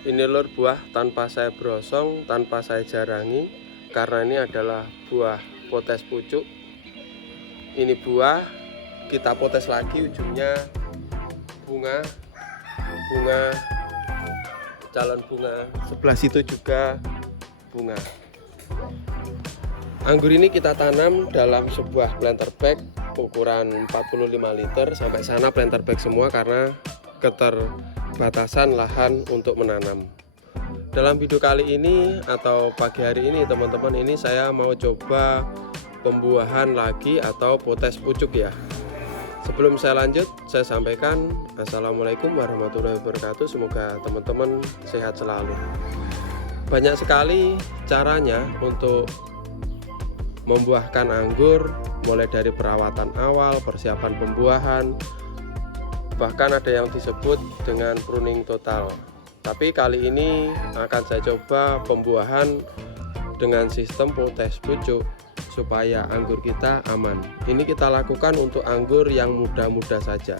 Ini lur buah tanpa saya brosong, tanpa saya jarangi, karena ini adalah buah potes pucuk. Ini buah kita potes lagi, ujungnya bunga calon bunga, sebelah situ juga bunga. Anggur ini kita tanam dalam sebuah planter bag ukuran 45 liter. Sampai sana planter bag semua karena keterbatasan lahan untuk menanam. Dalam video kali ini atau pagi hari ini teman-teman, ini saya mau coba pembuahan lagi atau potes pucuk ya. Sebelum saya lanjut, saya sampaikan Assalamualaikum warahmatullahi wabarakatuh. Semoga teman-teman sehat selalu. Banyak sekali caranya untuk membuahkan anggur, mulai dari perawatan awal, persiapan pembuahan, bahkan ada yang disebut dengan pruning total. Tapi kali ini akan saya coba pembuahan dengan sistem potes pucuk supaya anggur kita aman. Ini kita lakukan untuk anggur yang muda-muda saja.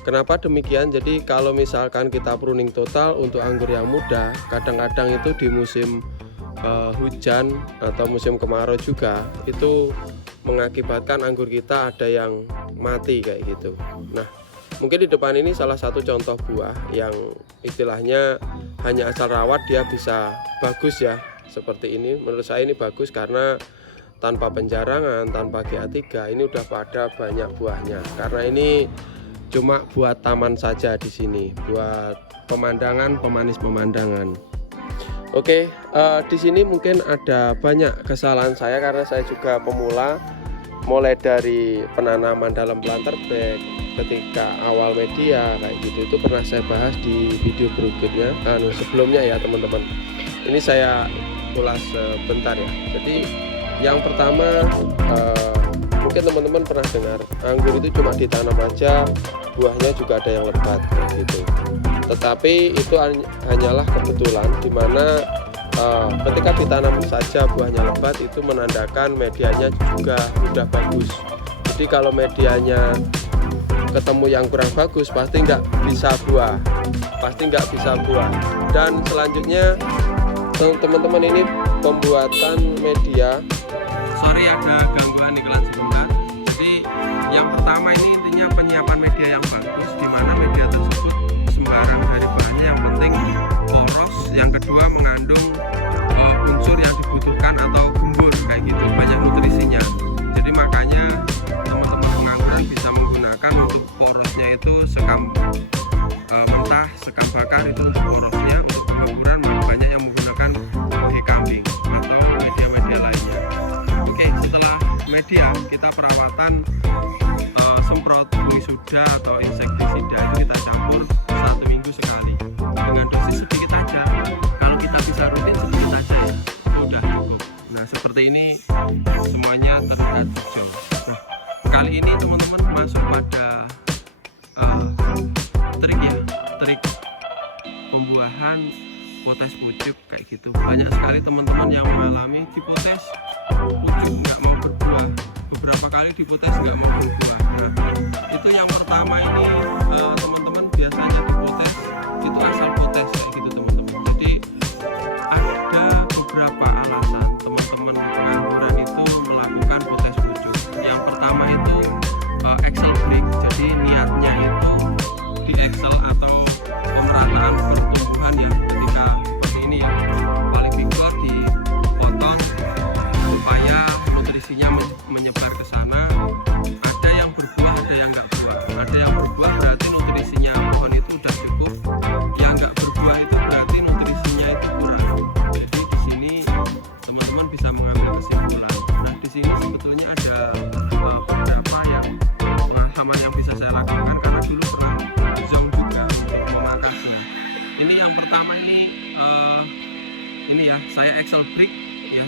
Kenapa demikian? Jadi kalau misalkan kita pruning total untuk anggur yang muda, kadang-kadang itu di musim hujan atau musim kemarau juga itu mengakibatkan anggur kita ada yang mati kayak gitu. Nah, mungkin di depan ini salah satu contoh buah yang istilahnya hanya asal rawat dia bisa bagus ya, seperti ini. Menurut saya ini bagus karena tanpa penjarangan, tanpa GA3, ini udah pada banyak buahnya. Karena ini cuma buat taman saja di sini, buat pemandangan, pemanis pemandangan. Oke, di sini mungkin ada banyak kesalahan saya karena saya juga pemula, mulai dari penanaman dalam planter bag ketika awal media kayak gitu, itu pernah saya bahas di video berikutnya, sebelumnya ya teman-teman. Ini saya ulas sebentar ya. Jadi yang pertama, mungkin teman-teman pernah dengar anggur itu cuma ditanam aja, buahnya juga ada yang lebat kayak gitu. Tetapi itu hanyalah kebetulan, dimana ketika ditanam saja buahnya lebat itu menandakan medianya juga sudah bagus. Jadi kalau medianya ketemu yang kurang bagus pasti nggak bisa buah, Dan selanjutnya teman-teman, ini pembuatan media. Sorry ada gangguan iklan sebentar. Jadi yang pertama ini intinya penyiapan media yang bagus, di mana media tersebut sembarang dari bahannya, yang penting poros. Yang kedua mengandung unsur yang dibutuhkan atau gembur kayak gitu, banyak nutrisinya. Jadi makanya teman-teman pengangguran bisa menggunakan untuk porosnya itu sekam mentah, sekam bakar itu untuk porosnya. Untuk pengangguran banyak yang menggunakan jahe kambing atau media-media lainnya. Oke, setelah media kita perawatan, semprot fungicida atau insektisida itu kita campur 1 minggu sekali dengan dosis sedikit aja. Kalau kita bisa rutin sedikit aja ya, udah cukup. Nah seperti ini semuanya terlihat hijau. Nah kali ini teman-teman masuk pada trik pembuahan potes pucuk kayak gitu. Banyak sekali teman-teman yang mengalami dipotes pucuk nggak mau berbuah, beberapa kali dipotes nggak mau berbuah. Nah itu yang pertama ini, teman-teman biasanya dipotes itu asal potes kayak gitu teman-teman. Jadi ada beberapa alasan teman-teman pengangguran itu melakukan potes pucuk. Yang pertama itu Excel break. Jadi niatnya itu di Excel atau pemerataan pertumbuhan ya, ketika seperti ini ya, polypicor dipotong supaya nutrisinya menyebar ke sana. Ada yang berbuah, ada yang nggak berbuah. Ada yang berbuah berarti nutrisinya pohon itu udah cukup. Yang nggak berbuah itu berarti nutrisinya itu kurang. Jadi di sini teman-teman bisa mengambil kesimpulan. Nah di sini sebetulnya ada beberapa yang pengalaman yang bisa saya lakukan karena dulu pernah zong juga mengatasi. Ini yang pertama ini ya, saya Excel break ya,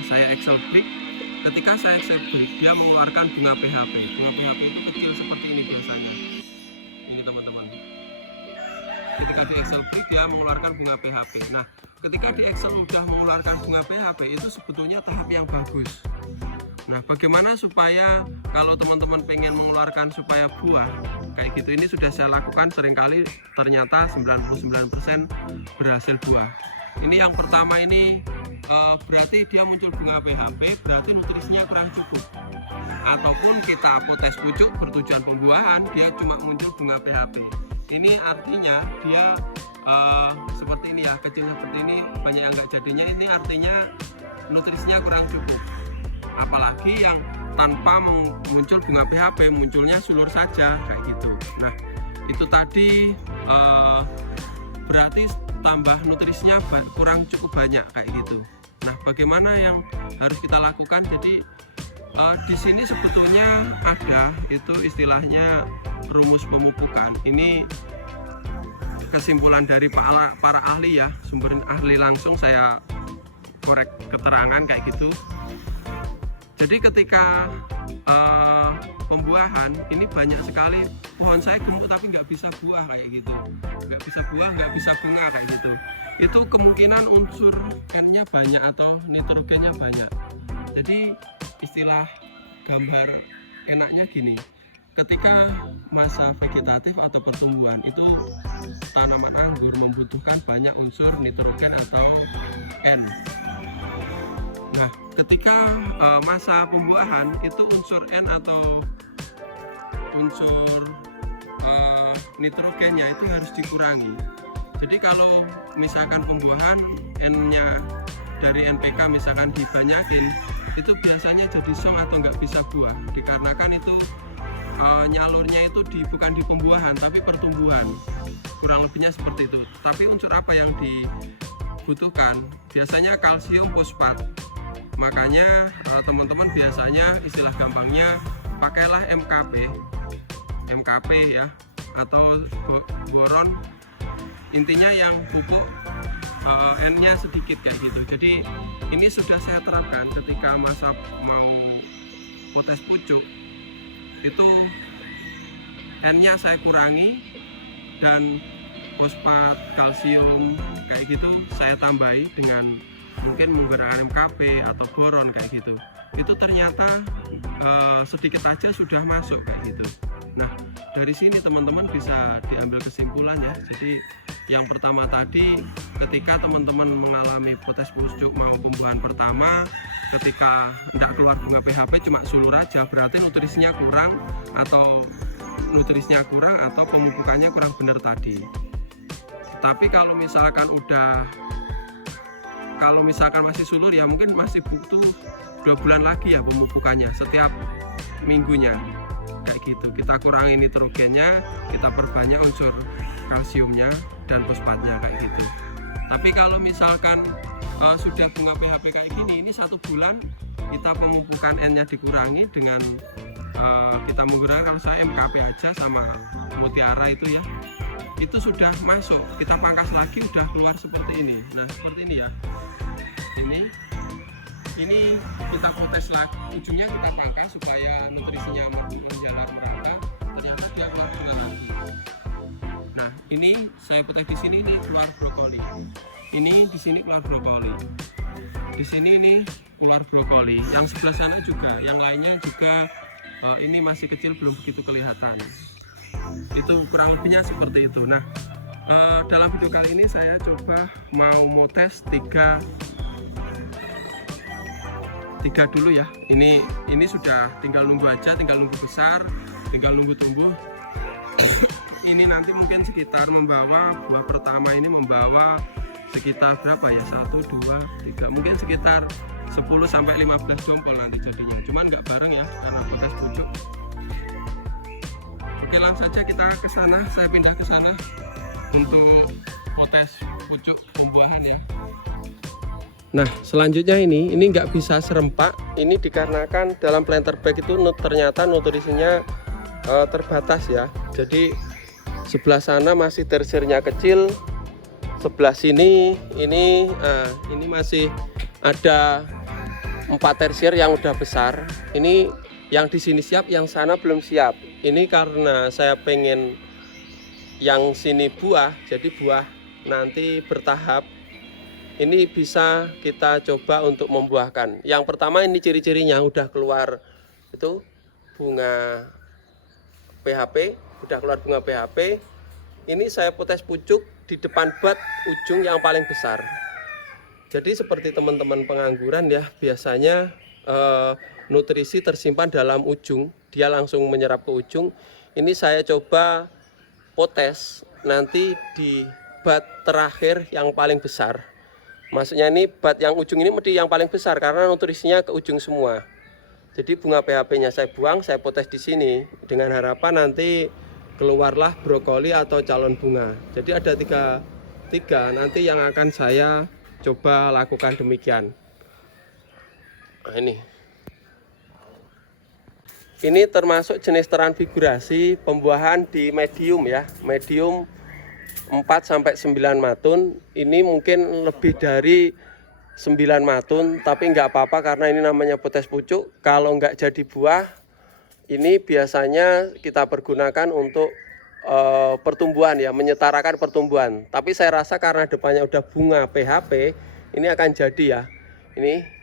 Ketika saya Excel break, dia mengeluarkan bunga PHP. Bunga PHP itu kecil seperti ini biasanya. Ini teman-teman. Ketika di Excel break dia mengeluarkan bunga PHP. Nah, ketika di Excel udah mengeluarkan bunga PHP itu sebetulnya tahap yang bagus. Nah, bagaimana supaya kalau teman-teman pengen mengeluarkan supaya buah kayak gitu, ini sudah saya lakukan seringkali, ternyata 99% berhasil buah. Ini yang pertama ini berarti dia muncul bunga PHP, berarti nutrisinya kurang cukup. Ataupun kita potes pucuk bertujuan pembuahan, dia cuma muncul bunga PHP. Ini artinya dia seperti ini ya, kecil seperti ini, banyak yang enggak jadinya, ini artinya nutrisinya kurang cukup. Apalagi yang tanpa muncul bunga PHP, munculnya sulur saja kayak gitu. Nah, itu tadi berarti tambah nutrisinya kurang cukup banyak kayak gitu. Nah, bagaimana yang harus kita lakukan? Jadi di sini sebetulnya ada itu istilahnya rumus pemupukan. Ini kesimpulan dari para ahli ya, sumber ahli langsung saya korek keterangan kayak gitu. Jadi ketika pembuahan ini banyak sekali pohon saya gemuk tapi nggak bisa buah kayak gitu, nggak bisa buah, nggak bisa bunga kayak gitu. Itu kemungkinan unsur N-nya banyak atau nitrogennya banyak. Jadi istilah gambar enaknya gini, ketika masa vegetatif atau pertumbuhan itu tanaman anggur membutuhkan banyak unsur nitrogen atau N. Nah, ketika masa pembuahan itu unsur N atau unsur nitrogennya itu harus dikurangi. Jadi kalau misalkan pembuahan N-nya dari NPK misalkan dibanyakin, itu biasanya jadi song atau nggak bisa buah, dikarenakan itu nyalurnya itu bukan di pembuahan tapi pertumbuhan, kurang lebihnya seperti itu. Tapi unsur apa yang dibutuhkan? Biasanya kalsium fosfat. Makanya teman-teman biasanya istilah gampangnya pakailah MKP ya, atau boron, intinya yang pupuk N-nya sedikit kayak gitu. Jadi ini sudah saya terapkan ketika masa mau potes pucuk, itu N-nya saya kurangi dan fosfat, kalsium kayak gitu saya tambahi dengan mungkin menggunakan MKP atau boron kayak gitu. Itu ternyata sedikit aja sudah masuk kayak gitu. Nah, dari sini teman-teman bisa diambil kesimpulan ya. Jadi yang pertama tadi, ketika teman-teman mengalami potes pucuk mau pembuahan pertama, ketika tidak keluar bunga PHP cuma sulur aja, berarti nutrisinya kurang atau pemupukannya kurang benar tadi. Tapi kalau misalkan masih sulur ya mungkin masih butuh 2 bulan lagi ya pemupukannya setiap minggunya kayak gitu. Kita kurangi nitrogennya, kita perbanyak unsur kalsiumnya dan fosfatnya kayak gitu. Tapi kalau misalkan sudah bunga PHP kayak gini, ini 1 bulan kita pemupukan N-nya dikurangi dengan kita menggunakan, kalau saya MKP aja sama Mutiara itu ya, itu sudah masuk, kita pangkas lagi udah keluar seperti ini. Nah, seperti ini ya, ini kita potes lagi, ujungnya kita pangkas supaya nutrisinya menjalar merata, ternyata dia keluar lagi. Nah, ini saya potes di sini, ini keluar brokoli, ini di sini keluar brokoli, di sini ini keluar brokoli, yang sebelah sana juga, yang lainnya juga ini masih kecil belum begitu kelihatan. Itu kurang lebihnya seperti itu. Nah, dalam video kali ini saya coba mau tes tiga dulu ya. Ini sudah tinggal nunggu aja, tinggal nunggu besar, tinggal nunggu tumbuh. Ini nanti mungkin sekitar membawa buah pertama ini membawa sekitar berapa ya, 1, 2, 3, mungkin sekitar 10-15 jempol nanti jadinya, cuman nggak bareng ya karena potes pucuk. Oke, langsung saja kita ke sana, saya pindah ke sana untuk potes pucuk pembuahan ya. Nah, selanjutnya ini nggak bisa serempak, ini dikarenakan dalam planter bag itu ternyata nutrisinya terbatas ya. Jadi sebelah sana masih tersirnya kecil, sebelah sini ini masih ada 4 tersier yang udah besar. Ini yang di sini siap, yang sana belum siap. Ini karena saya pengen yang sini buah, jadi buah nanti bertahap. ini bisa kita coba untuk membuahkan. Yang pertama ini ciri-cirinya udah keluar itu bunga PHP, udah keluar bunga PHP. Ini saya potes pucuk di depan bat ujung yang paling besar. Jadi seperti teman-teman pengangguran ya, biasanya nutrisi tersimpan dalam ujung, dia langsung menyerap ke ujung. Ini saya coba potes nanti di bat terakhir yang paling besar. Maksudnya ini bat yang ujung ini mesti yang paling besar karena nutrisinya ke ujung semua. Jadi bunga PHP-nya saya buang, saya potes di sini dengan harapan nanti keluarlah brokoli atau calon bunga. Jadi ada tiga nanti yang akan saya coba lakukan demikian. Nah, ini termasuk jenis transfigurasi pembuahan di medium ya, medium 4-9 matun. Ini mungkin lebih dari 9 matun, tapi nggak apa-apa karena ini namanya potes pucuk. Kalau nggak jadi buah, ini biasanya kita pergunakan untuk pertumbuhan ya, menyetarakan pertumbuhan. Tapi saya rasa karena depannya udah bunga PHP, ini akan jadi ya. Ini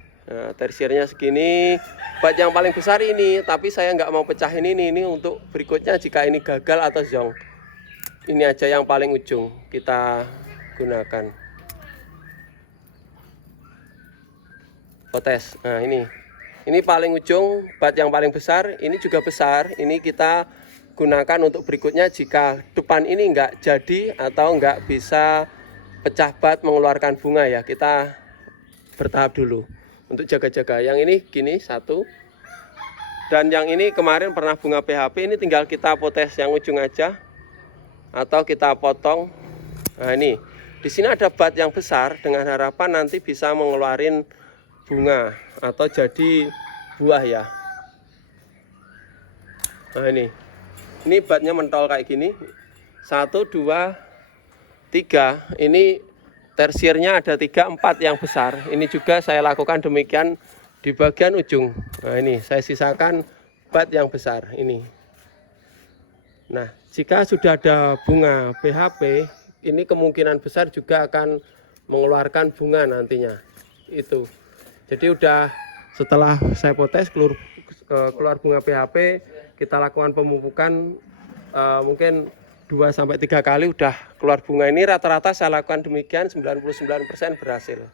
tersiernya segini, bat yang paling besar ini, tapi saya nggak mau pecahin ini untuk berikutnya jika ini gagal atau zong. Ini aja yang paling ujung kita gunakan. Potes. Nah, ini paling ujung, bat yang paling besar, ini juga besar. Ini kita gunakan untuk berikutnya jika depan ini nggak jadi atau nggak bisa pecah bat mengeluarkan bunga ya. Kita bertahap dulu untuk jaga-jaga. Yang ini gini satu. Dan yang ini kemarin pernah bunga PHP, ini tinggal kita potes yang ujung aja. Atau kita potong. Nah, ini di sini ada bat yang besar dengan harapan nanti bisa mengeluarin bunga atau jadi buah ya. Nah, ini batnya mentol kayak gini. 1, 2, 3. Ini tersiernya ada 3, 4 yang besar. Ini juga saya lakukan demikian di bagian ujung. Nah, ini saya sisakan bat yang besar ini. Nah, jika sudah ada bunga PHP, ini kemungkinan besar juga akan mengeluarkan bunga nantinya. Itu. Jadi udah setelah saya potes keluar bunga PHP, kita lakukan pemupukan mungkin 2-3 kali udah keluar bunga. Ini rata-rata saya lakukan demikian, 99% berhasil.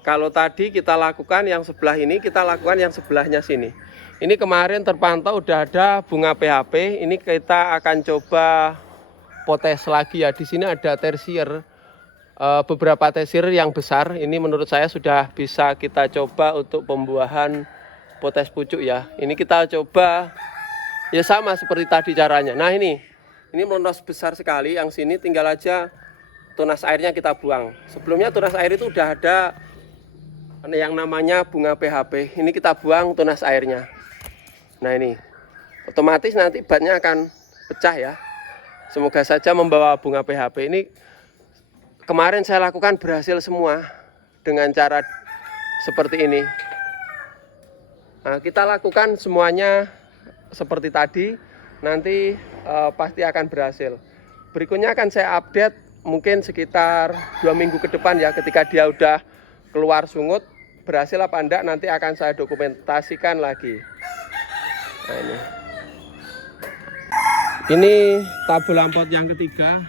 Kalau tadi kita lakukan yang sebelah ini, kita lakukan yang sebelahnya sini. Ini kemarin terpantau udah ada bunga PHP. Ini kita akan coba potes lagi ya. Di sini ada tersier, beberapa tersier yang besar. Ini menurut saya sudah bisa kita coba untuk pembuahan potes pucuk ya. Ini kita coba ya sama seperti tadi caranya. Nah, ini melonos besar sekali. Yang sini tinggal aja tunas airnya kita buang. Sebelumnya tunas air itu udah ada yang namanya bunga PHP. Ini kita buang tunas airnya. Nah, ini otomatis nanti batnya akan pecah ya. Semoga saja membawa bunga PHP. Ini kemarin saya lakukan berhasil semua dengan cara seperti ini. Nah, kita lakukan semuanya seperti tadi. Nanti pasti akan berhasil. Berikutnya akan saya update mungkin sekitar 2 minggu ke depan ya, ketika dia udah keluar sungut, berhasil apa enggak nanti akan saya dokumentasikan lagi. Nah, ini tabel lampot yang ketiga,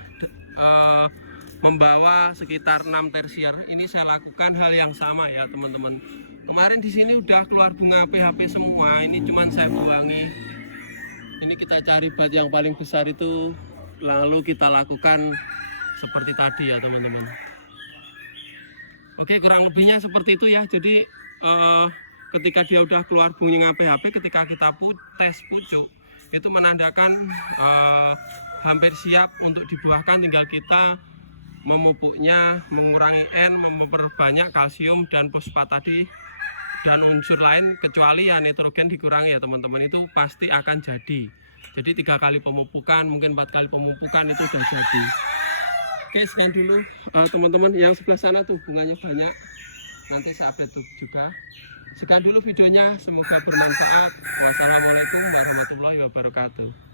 membawa sekitar 6 tersier. Ini saya lakukan hal yang sama ya teman-teman. Kemarin di sini udah keluar bunga PHP semua, ini cuman saya buangi. Ini kita cari bat yang paling besar itu, lalu kita lakukan seperti tadi ya teman-teman. Oke, kurang lebihnya seperti itu ya. Jadi ketika dia udah keluar bunga PHP, ketika kita tes pucuk, itu menandakan hampir siap untuk dibuahkan. Tinggal kita memupuknya, mengurangi N, memperbanyak kalsium dan fosfat tadi dan unsur lain, kecuali ya nitrogen dikurangi ya teman-teman, itu pasti akan jadi. Jadi 3 kali pemupukan, mungkin 4 kali pemupukan itu sudah jadi. Oke, sekian dulu teman-teman. Yang sebelah sana tuh bunganya banyak, nanti saya update juga. Sekian dulu videonya, semoga bermanfaat. Wassalamualaikum warahmatullahi wabarakatuh.